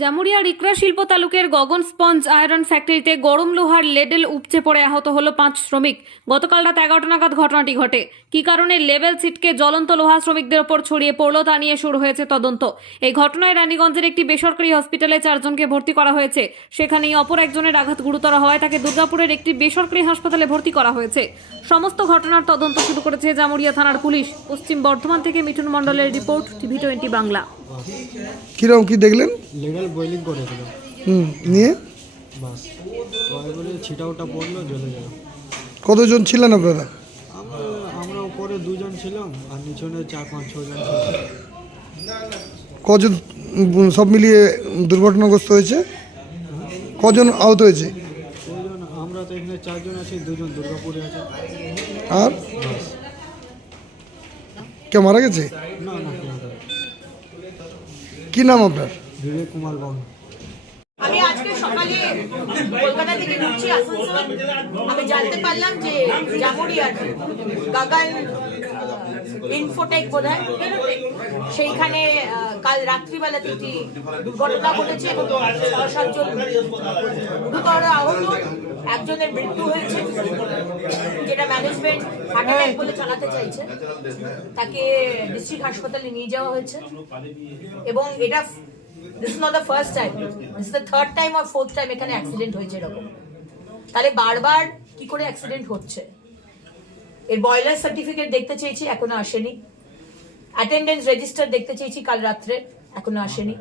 জামুরিয়ার ইকরা শিল্প তালুকের গগন sponge iron ফ্যাক্টরিতে গরম লোহার লেডেল উপচে পড়ে আহত হলো 5 শ্রমিক। গতকাল রাত 11টা নাগাদ ঘটনাটি ঘটে। কি কারণে লেবেল ছিটকে জ্বলন্ত লোহা শ্রমিকদের ওপর ছড়িয়ে পড়লো তা নিয়ে শুরু হয়েছে তদন্ত। এই ঘটনায় রানীগঞ্জের একটি বেসরকারি হসপিটালে 4 জনকে ভর্তি করা হয়েছে। সেখানেই অপর একজনের আঘাত গুরুতর হওয়ায় তাকে দুর্গাপুরের একটি বেসরকারি হাসপাতালে ভর্তি করা হয়েছে। সমস্ত ঘটনার তদন্ত শুরু করেছে জামুরিয়া থানার পুলিশ। পশ্চিম বর্ধমান থেকে মিঠুন মণ্ডলের রিপোর্ট, টিভি20 বাংলা। কিরকম কি দেখলেন? লেভেল বয়েলিং করেছিল নিয়ে বাস পরে বলে ছিটা ওটা পড়লো, জ্বলে গেল। কতজন ছিলেন আপনারা? আমরা উপরে 2 জন ছিলাম আর নিচনে 4-5-6 জন ছিল। কজন সব মিলিয়ে দুর্ঘটনাগ্রস্ত হয়েছে? কজন আহত হয়েছে? 2 জন, আমরা তো এখানে 4 জন আছি, 2 জন দুর্গাপুরে আছে। আর বাস কে মারা গেছে? না না কি নাম আপনার? বিবেক কুমার বাবু। আমি আজকে সকালে কলকাতা থেকে ঢুকছি আসানসোল। আমি জানতে পারলাম যে জামুরিয়ার গাগান ইনফোটেক বোধহয় সেইখানে কাল রাত্রিবেলাতে একটি দুর্ঘটনা ঘটেছে এবং 6-7 জন গুরুতর আহত, একজনের মৃত্যু হয়েছে, যেটা ম্যানেজমেন্ট হার্ট অ্যাটাক বলে চালাতে চাইছে। তাকে ডিস্ট্রিক্ট হাসপাতালে নিয়ে যাওয়া হয়েছে এবং এটা this is not the first time, this is the third time or fourth time এখানে অ্যাক্সিডেন্ট হয়েছে এরকম। তাহলে বারবার কি করে অ্যাক্সিডেন্ট হচ্ছে? এর বয়লার সার্টিফিকেট দেখতে চেয়েছি, এখনো আসেনি। অ্যাটেন্ডেন্স রেজিস্টার দেখতে চেয়েছি কাল রাত্রে, এখনো আসেনি।